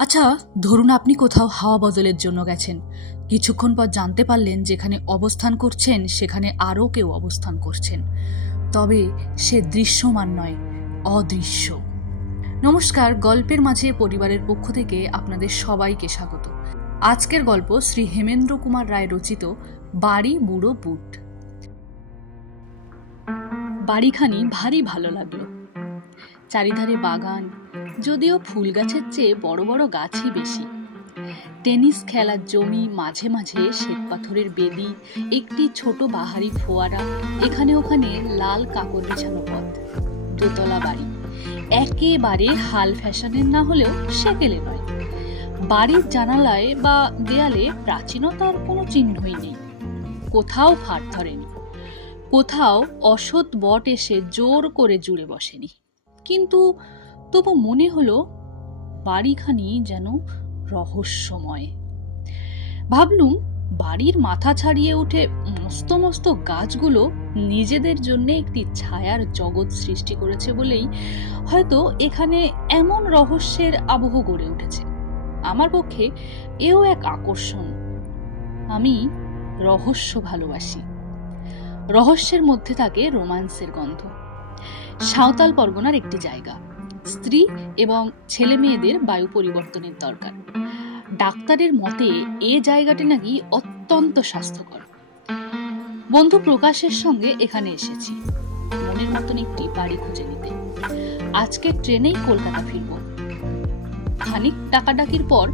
আচ্ছা, ধরুন আপনি কোথাও হাওয়া বদলের জন্য গেছেন। কিছুক্ষণ পর জানতে পারলেন যেখানে অবস্থান করছেন সেখানে আরও কেউ অবস্থান করছেন, তবে সে দৃশ্যমান নয়, অদৃশ্য। নমস্কার, গল্পের মাঝে পরিবারের পক্ষ থেকে আপনাদের সবাইকে স্বাগত। আজকের গল্প শ্রী হেমেন্দ্র কুমার রায় রচিত বাড়ি বুড়ো বুট। বাড়িখানি ভারী ভালো লাগলো। চারিধারে বাগান, যদিও ফুল গাছের চেয়ে বড় বড় গাছই বেশি। টেনিস খেলার জমি, মাঝে মাঝে শ্বেতপাথরের বেদি, একটি ছোট বাহারি ফোয়ারা, এখানে ওখানে লাল কাপড় বিছানো পথ। দোতলা বাড়ি, একেবারে হাল ফ্যাশনের না হলেও সেকেলে নয়। বাড়ির জানালায় বা দেয়ালে প্রাচীনতার কোনো চিহ্নই নেই। কোথাও ফাট ধরেনি, কোথাও অসৎ বট এসে জোর করে জুড়ে বসেনি। কিন্তু তবু মনে হলো বাড়িখানি যেন রহস্যময়। ভাবলুম, বাড়ির মাথা ছাড়িয়ে উঠে মস্ত মস্ত গাছগুলো নিজেদের জন্য একটি ছায়ার জগৎ সৃষ্টি করেছে বলেই হয়তো এখানে এমন রহস্যের আবহ গড়ে উঠেছে। আমার পক্ষে এও এক আকর্ষণ। আমি রহস্য ভালোবাসি। রহস্যের মধ্যে থাকে রোমান্সের গন্ধ। সাঁওতাল পরগনার একটি জায়গা, স্ত্রী এবং ছেলে মেয়েদের বায়ু পরিবর্তনের দরকার। ডাক্তারের মতে এ জায়গাটি নাকি অত্যন্ত স্বাস্থ্যকর। বন্ধু প্রকাশের সঙ্গে এখানে এসেছি মনের মতন একটি বাড়ি খুঁজে নিতে। আজকে ট্রেনেই কলকাতা ফিরব। খানিক টাকাটাকির পর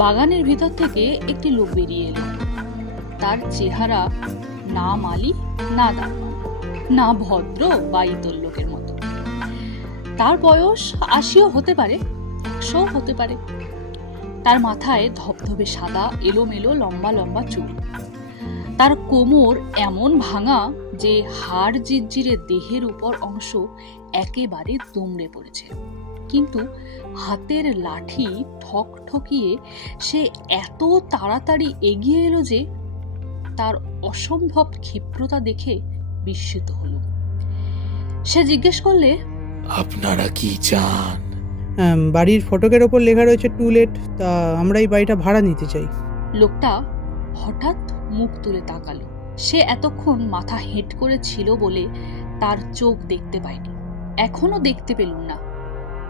বাগানের ভিতর থেকে একটি লোক বেরিয়ে এলো। তার চেহারা না মালি না দারোয়ান, না ভদ্র বা ইতর লোকের মতো। তার বয়স ৮০ও হতে পারে, ১০০ও হতে পারে। তার মাথায় ধবধবে সাদা এলোমেলো লম্বা লম্বা চুল। তার কোমর এমন ভাঙা যে হাড় জিরজিরে দেহের উপর অংশ একেবারে দুমড়ে পড়েছে। কিন্তু হাতের লাঠি ঠক ঠকিয়ে সে এত তাড়াতাড়ি এগিয়ে এলো যে তার অসম্ভব ক্ষিপ্রতা দেখে বিস্মিত হলো। সে জিজ্ঞেস করলে, আপনারা কি চান? বাড়ির ফটকের ওপর লেখা রয়েছে টু লেট, তা আমরা এই বাড়িটা ভাড়া নিতে চাই। লোকটা হঠাৎ মুখ তুলে তাকালো। সে এতক্ষণ মাথা হেঁট করে ছিল বলে তার চোখ দেখতে পায়নি। এখনো দেখতে পেলুম না,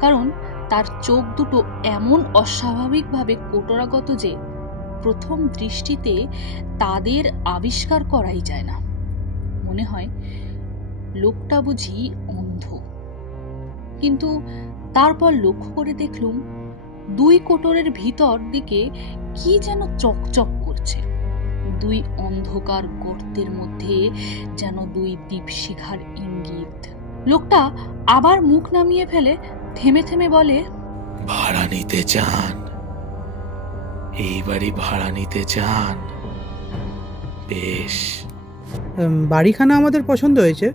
কারণ তার চোখ দুটো এমন অস্বাভাবিকভাবে কোটরাগত যে প্রথম দৃষ্টিতে তাদের আবিষ্কার করাই যায় না। মনে হয় লোকটা বুঝি অন্ধ। কিন্তু তারপর লক্ষ্য করে দেখলুম দুই কোটরের ভিতর দিকে কি যেন চকচক করছে। দুই অন্ধকার গর্তের মধ্যে যেন দুই দীপশিখার ইঙ্গিত। লোকটা আবার মুখ নামিয়ে ফেলে থেমে থেমে বলে, ভাড়া নিতে চান? এই বাড়ি ভাড়া নিতে চান? বেশ। বাড়িখানা আমাদের পছন্দ হয়েছে।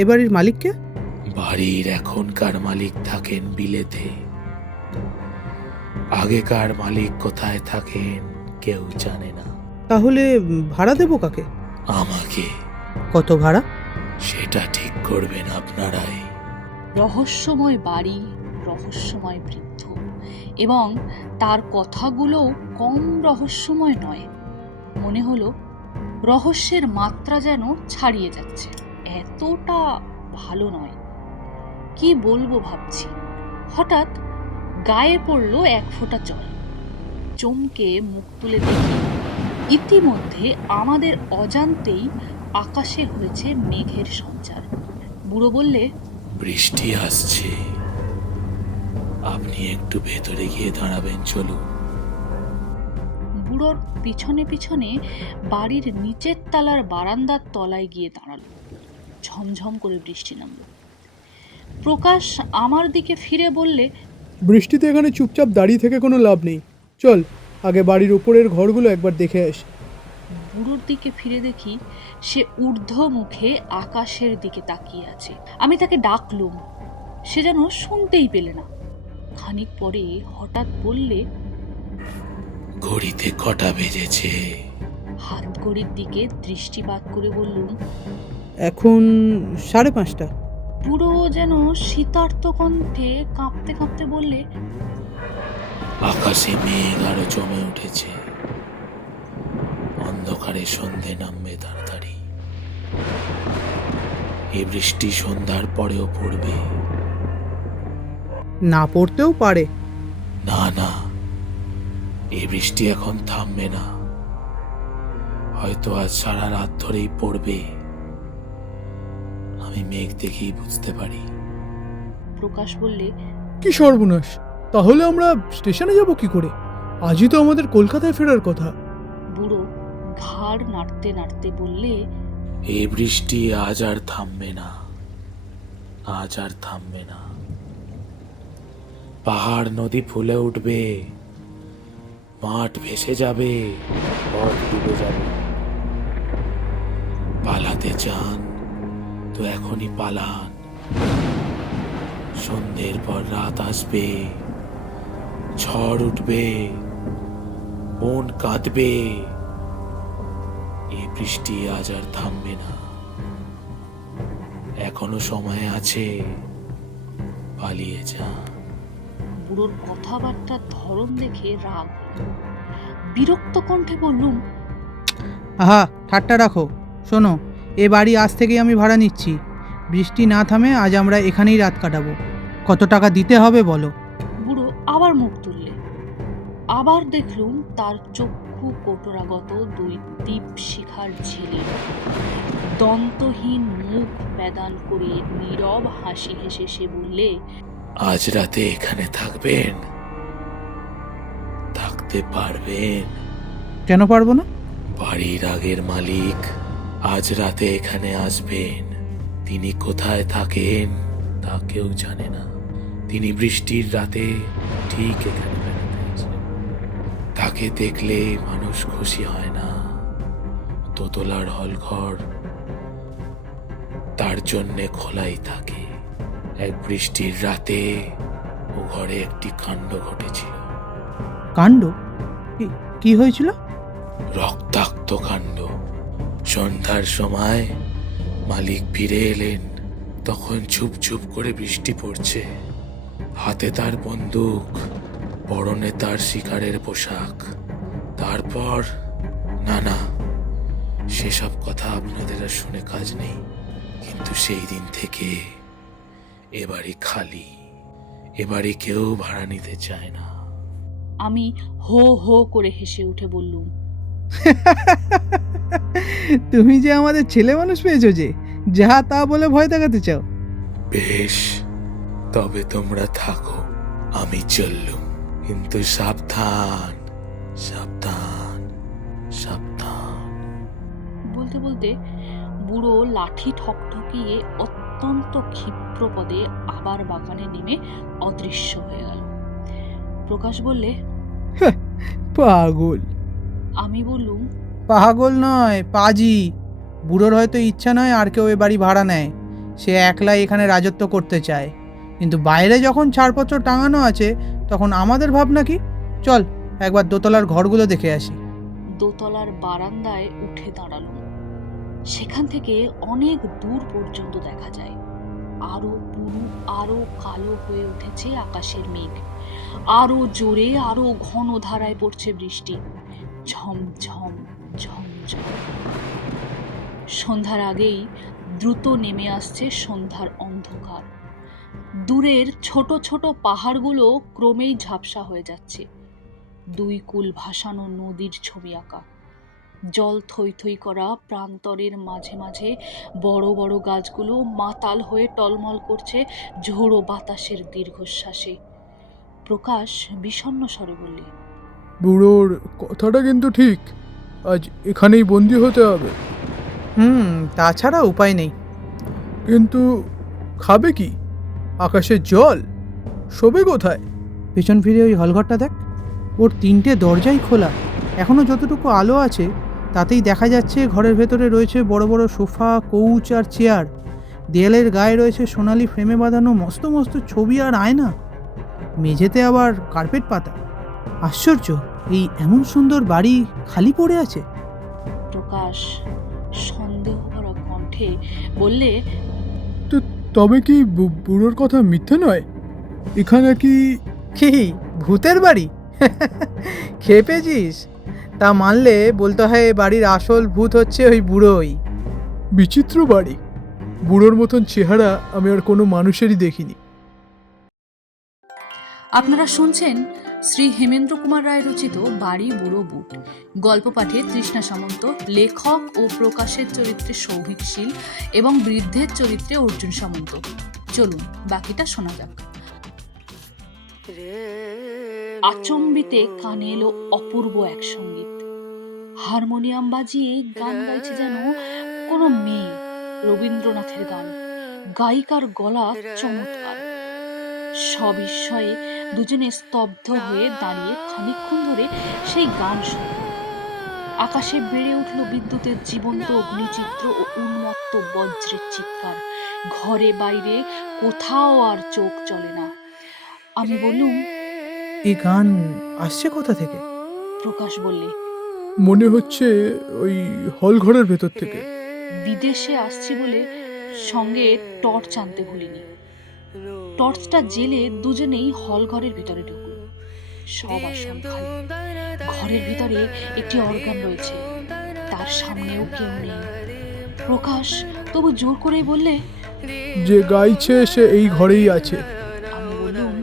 এ বাড়ির মালিককে? বাড়ির এখনকার মালিক থাকেন বিলেতে। আগেকার মালিক কোথায় থাকেন কেউ জানে না। তাহলে ভাড়া দেবো কাকে? আমাকে। কত ভাড়া? সেটা ঠিক করবেন আপনারাই। রহস্যময় বাড়ি, রহস্যময় বৃদ্ধ, এবং তার কথাগুলো কম রহস্যময় নয়। মনে হলো রহস্যের মাত্রা যেন ছাড়িয়ে যাচ্ছে। এতটা ভালো নয়। কি বলবো ভাবছি, হঠাৎ গায়ে পড়লো এক ফোঁটা জল। চমকে মুখ তুলে দেখি ইতিমধ্যে আমাদের অজান্তেই আকাশে হয়েছে মেঘের সঞ্চার। বুড়ো বললে, বৃষ্টি আসছে, আপনি একটু ভেতরে গিয়ে দাঁড়াবেন, চলুন। বুড়োর পিছনে পিছনে বাড়ির নিচের তলার বারান্দার তলায় গিয়ে দাঁড়ালো। ঝমঝম করে বৃষ্টি নামল। প্রকাশ আমার দিকে ফিরে বললে, বৃষ্টিতে এখানে চুপচাপ দাঁড়িয়ে থেকে কোনো লাভ নেই, চল আগে বাড়ির উপরের ঘরগুলো একবার দেখে আসি। বুড়োর দিকে ফিরে দেখি সে ঊর্ধ্ব মুখে আকাশের দিকে তাকিয়ে আছে। আমি তাকে ডাকলুম, সে যেন শুনতেই পেলে না। খানিক পরে হঠাৎ বললে, ঘড়িতে কটা বেজেছে? হাত ঘড়ির দিকে দৃষ্টিপাত করে বললুম, এখন 5:30। বুড়ো যেন শীতার্ত কণ্ঠে কাঁপতে কাঁপতে বললে, আকাশে মেঘ আরো জমে উঠেছে। অন্ধকারে সন্ধে নামবে তাড়াতাড়ি। এই বৃষ্টি সন্ধ্যার পরেও পড়বে। না পড়তেও পারে। না না, এই বৃষ্টি এখন থামবে না। হয়তো আজ সারা রাত ধরেই পড়বে। আমি মেঘ দেখেই বুঝতে পারি। প্রকাশ বললে, কি সর্বনাশ! তাহলে আমরা স্টেশনে যাব কি করে? আজই তো আমাদের কলকাতায় ফেরার কথা। বুড়ো ঘাড় নাড়তে নাড়তে বললে, এই বৃষ্টি আজ আর থামবে না, আজ আর থামবে না। পাহাড় নদী ফুলে উঠবে, মাঠ ভেসে যাবে, পথ ডুবে যাবে। পালাতে চান তো এখনই পালান। সন্ধ্যের পর রাত আসবে, ঝড় উঠবে, বন কাঁদবে। এই বৃষ্টি আজ আর থামবে না। এখনো সময় আছে, পালিয়ে যা। বুড়োর কথাবার্তার ধরন দেখে রাগ হলো। বিরক্ত কণ্ঠে বললুম, আহা, ঠাট্টা রাখো। শোনো, এ বাড়ি আজ থেকেই আমি ভাড়া নিচ্ছি। বৃষ্টি না থামে আজ আমরা এখানেই রাত কাটাবো। কত টাকা দিতে হবে বলো? বুড়ো আবার মুখ তুললে। আবার দেখলুম তার চক্ষু কোটরাগত দুই দীপ শিখার ঝিলে দন্তহীন মুখ প্যাদান করে নীরব হাসি হেসে সে বললে, আজ রাতে এখানে থাকবেন? থাকতে পারবেন? কেন পারবো না? বাড়ির আগের মালিক আজ রাতে এখানে আসবেন। তিনি কোথায় থাকেন তা কেউ জানে না। তিনি বৃষ্টির রাতে ঠিক এখানে বেড়াতে আসেন। তাকে দেখলে মানুষ খুশি হয় না। দোতলার হলঘর তার জন্যে খোলাই থাকে। এক বৃষ্টির রাতে ও ঘরে একটি কাণ্ড ঘটেছিল। কাণ্ড? কি হয়েছিল? রক্তাক্ত কাণ্ড। সন্ধ্যার সময় মালিক ফিরে এলেন। তখন ঝুপ ঝুপ করে বৃষ্টি পড়ছে। হাতে তার বন্দুক, পরনে তার শিকারের পোশাক। তারপর না না, সেসব কথা আপনাদের আর শুনে কাজ নেই। কিন্তু সেই দিন থেকে এ বাড়ি খালি। এ বাড়ি কেউ ভাড়া নিতে চায় না। আমি হো হো করে হেসে উঠে বললুম, তুমি যে আমাদের ছেলে মানুষ পেয়েছো, যে যা তা বলে ভয় দেখাতে চাও। বেশ, তবে তোমরা থাকো, আমি চললুম। কিন্তু সাবধান, সাবধান, সাবধান। বলতে বলতে বুড়ো লাঠি ঠকঠকিয়ে অত্যন্ত ক্ষিপ্রপদে আবার বাগানে নেমে অদৃশ্য হয়ে গেল। প্রকাশ বললে, পাগল! আমি বললুম, পাগল নয়, পাজি। বুড়োর হয়তো ইচ্ছা নয় আর কেউ এ বাড়ি ভাড়া নেয়। সে একলাই এখানে রাজত্ব করতে চায়। কিন্তু বাইরে যখন ছাড়পত্র টাঙানো আছে, তখন আমাদের ভাবনা কি? চল একবার দোতলার ঘরগুলো দেখে আসি। দোতলার বারান্দায় উঠে দাঁড়ালুম। সেখান থেকে অনেক দূর পর্যন্ত দেখা যায়। আরো পুরু, আরো কালো হয়ে উঠেছে আকাশের মেঘ। আরো জোরে, আরো ঘন ধারায় পড়ছে বৃষ্টি। ঝমঝম ঝমঝম। সন্ধ্যার আগেই দ্রুত নেমে আসছে সন্ধ্যার অন্ধকার। দূরের ছোট ছোট পাহাড়গুলো ক্রমেই ঝাপসা হয়ে যাচ্ছে। দুই কুল ভাসানো নদীর ছবি আঁকা। জল থই থই করা প্রান্তরের মাঝে মাঝে বড় বড় গাছগুলো মাতাল হয়ে টলমল করছে ঝোড়ো বাতাসের দীর্ঘশ্বাসে। প্রকাশ বিষণ্ণ স্বরে বললে, বুড়োর কথাটা কিন্তু ঠিক। আজ এখানেই বন্দি হতে হবে। তাছাড়া উপায় নেই। কিন্তু খাবে কি? আকাশের জল? শোবে কোথায়? পেছন ফিরে ওই হলঘরটা দেখ। ওর 3টে দরজাই খোলা। এখনও যতটুকু আলো আছে তাতেই দেখা যাচ্ছে ঘরের ভেতরে রয়েছে বড় বড় সোফা, কৌচ আর চেয়ার। দেয়ালের গায়ে রয়েছে সোনালি ফ্রেমে বাঁধানো মস্ত মস্ত ছবি আর আয়না। মেঝেতে আবার কার্পেট পাতা। আশ্চর্য, এই এমন সুন্দর বাড়ি খালি পড়ে আছে। প্রকাশ সন্দেহ ভরা কণ্ঠে বললে, তো তবে কি বুড়োর কথা মিথ্যে নয়? এখানে কি? কি ভূতের বাড়ি? খেপেছিস? তা মানলে বলতে হয় এ বাড়ির আসল ভূত হচ্ছে ওই বুড়োই। বিচিত্র বাড়ি, বুড়োর মতন চেহারা আমি আর কোনো মানুষেরই দেখিনি। আপনারা শুনছেন শ্রী হেমেন্দ্র কুমার রায় রচিত বাড়ি বুড়ো বুট। গল্প পাঠে তৃষ্ণা সামন্ত, লেখক ও প্রকাশের চরিত্রে সৌভিক শীল এবং বৃদ্ধের চরিত্রে অর্জুন সামন্ত। চলুন বাকিটা শোনা যাক। আচম্বিতে কানে এলো অপূর্ব এক সঙ্গীত। হারমোনিয়াম বাজিয়ে গান গাইছে যেন কোনো মেয়ে। রবীন্দ্রনাথের গান, গায়িকার গলা চমৎকার। সবিস্ময়ে দুজনে স্তব্ধ হয়ে দাঁড়িয়ে খানিকক্ষণ ধরে সেই গান শুনল। আকাশে বেড়ে উঠল বিদ্যুতের জীবন্ত অগ্নিচিত্র ও উন্মত্ত বজ্রের চিৎকার। ঘরে বাইরে কোথাও আর চোখ চলে না। আমি বললুম, এই গান আসছে কোথা থেকে? প্রকাশ বললে, মনে হচ্ছে ওই হল ঘরের ভেতর থেকে। বিদেশে আসছি বলে সঙ্গে টর্চ আনতে ভুলিনি। টর্চটা জেলে দুজনেই হল ঘরের ভিতরে ঢুকল। সব আসন খালি। ঘরের ভিতরে একটি অর্গান রয়েছে, তার সামনেও কেউ নেই। প্রকাশ তবু জোর করে বললে, যে গাইছে সে এই ঘরেই আছে। আমি বললুম,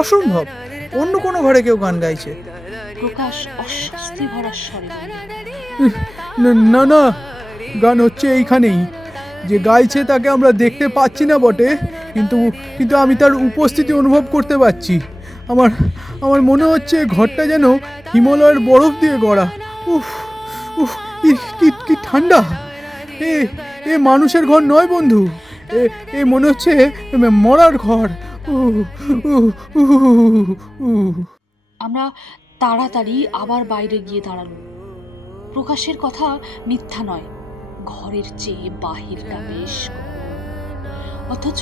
অসম্ভব, অন্য কোনো ঘরে কেউ গান গাইছে। প্রকাশ অস্বস্তি ভরা স্বরে বললে, না না, গান হচ্ছে এইখানেই। যে গাইছে তাকে আমরা দেখতে পাচ্ছি না বটে, কিন্তু কিন্তু আমি তার উপস্থিতি অনুভব করতে পারছি। আমার আমার মনে হচ্ছে ঘরটা যেন হিমালয়ের বরফ দিয়ে গড়া। উফ উফ, কি কি ঠান্ডা! এ এ মানুষের ঘর নয় বন্ধু, এ মনে হচ্ছে মরার ঘর। আমরা তাড়াতাড়ি আবার বাইরে গিয়ে দাঁড়ালাম। প্রকাশের কথা মিথ্যা নয়, ঘরের চেয়ে বাহিরটা বেশ গরম। অথচ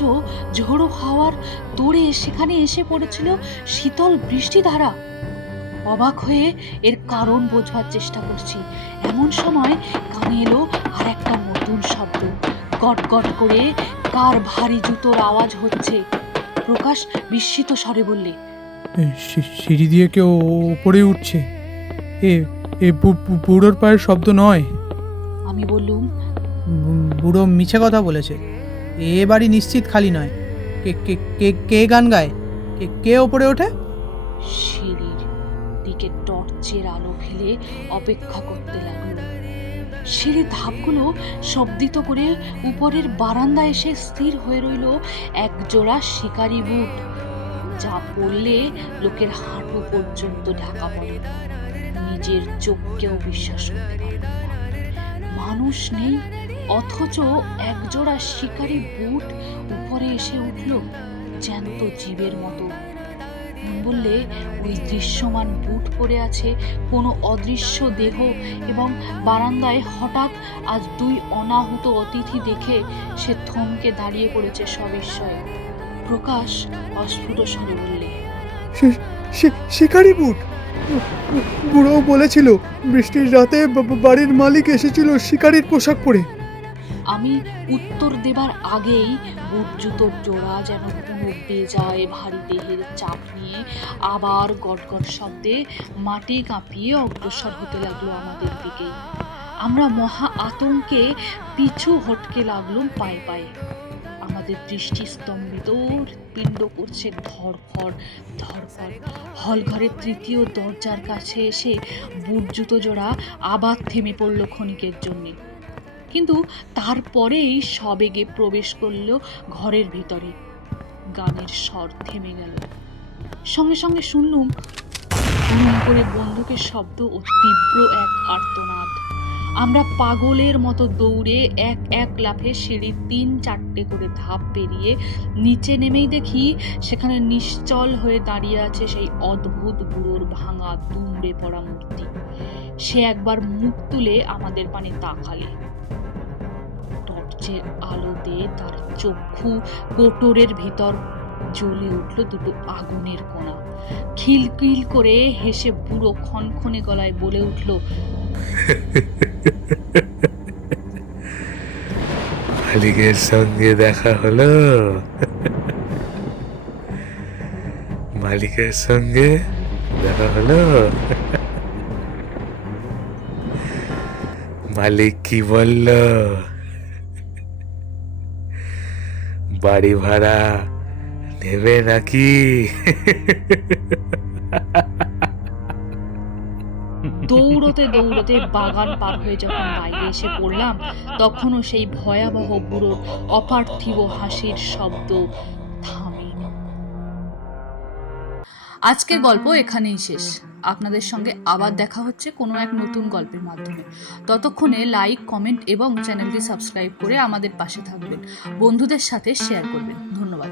ঝোড়ো হাওয়ার তোড়ে সেখানে এসে পড়েছিল শীতল বৃষ্টিধারা। অবাক হয়ে এর কারণ বোঝবার চেষ্টা করছি, এমন সময় কানে এলো আর একটা নতুন শব্দ। গট গট করে কার ভারী জুতোর আওয়াজ হচ্ছে। প্রকাশ বিস্মিত স্বরে বললে, সিঁড়ি দিয়ে কেউ উপরে উঠছে। এ এ বুড়োর পায়ের শব্দ নয়। আমি বললুম, বুড়ো মিছে কথা বলেছে। এ বাড়ি নিশ্চিত খালি নয়। কে কে কে কে গান গায়? কে ওপরে ওঠে? সিঁড়ির দিকে টর্চের আলো ফেলে অপেক্ষা করতে লাগলো। সিঁড়ির ধাপগুলো শব্দিত করে উপরের বারান্দায় এসে স্থির হয়ে রইল এক জোড়া শিকারি বুট, যা পড়লে লোকের হাঁটু পর্যন্ত ঢাকা পড়ে। নিজের চোখকেও বিশ্বাস করতে পারল না। মানুষ নেই, অথচ একজোড়া শিকারি বুট উপরে এসে উঠল জ্যান্ত জীবের মতো। বললে ওই দৃশ্যমান বুট পরে আছে কোনো অদৃশ্য দেহ, এবং বারান্দায় হঠাৎ আজ দুই অনাহুত অতিথি দেখে সে থমকে দাঁড়িয়ে পড়েছে সবিস্ময়ে। প্রকাশ অস্ফুট স্বরে বললে, শিকারি বুট! বুড়ো বলেছিল বৃষ্টির রাতে বাড়ির মালিক এসেছিল শিকারির পোশাক পরে। আমি উত্তর দেবার আগেই বুট জুতোর জোড়া যেন কোনো বেজায় ভারী দেহের চাপ নিয়ে আবার গটগট শব্দে মাটি কাঁপিয়ে অগ্রসর হতে লাগলো আমাদের দিকে। আমরা মহা আতঙ্কে পিছু হটকে লাগলুম পায়ে পায়ে। আমাদের দৃষ্টি স্তম্ভিত, পিণ্ড করছে ধড়ফড় ধড়ফড়। হলঘরের তৃতীয় দরজার কাছে এসে বুট জুতো জোড়া আবার থেমে পড়ল ক্ষণিকের জন্যে, কিন্তু তারপরেই সবেগে প্রবেশ করল ঘরের ভিতরে। গানের স্বর থেমে গেল। সঙ্গে সঙ্গে শুনলুম হুম করে বন্দুকের শব্দ ও তীব্র এক আর্তনাদ। আমরা পাগলের মতো দৌড়ে এক এক লাফে সিঁড়ির 3-4টে করে ধাপ পেরিয়ে নিচে নেমেই দেখি সেখানে নিশ্চল হয়ে দাঁড়িয়ে আছে সেই অদ্ভুত বুড়োর ভাঙা দুমড়ে পড়া মূর্তি। সে একবার মুখ তুলে আমাদের পানে তাকালে। টর্চের আলোতে তার চক্ষু কোটরের ভিতর জ্বলে উঠল দুটো আগুনের কোণা। খিলখিল করে হেসে বুড়ো খনখনে গলায় বলে উঠল, মালিকের সঙ্গে দেখা হলো? মালিকের সঙ্গে দেখা হলো? মালিক কি বলল? বাড়ি ভাড়া নেবে নাকি? দৌড়তে দৌড়তে বাগান পার হয়ে যখন বাইরে এসে পড়লাম, তখনও সেই ভয়াবহ বুড়োর অপার্থিব হাসির শব্দ থামেনি। আজকের গল্প এখানেই শেষ। আপনাদের সঙ্গে আবার দেখা হচ্ছে কোনো এক নতুন গল্পের মাধ্যমে। ততক্ষণে লাইক, কমেন্ট এবং চ্যানেলটি সাবস্ক্রাইব করে আমাদের পাশে থাকবেন, বন্ধুদের সাথে শেয়ার করবেন। ধন্যবাদ।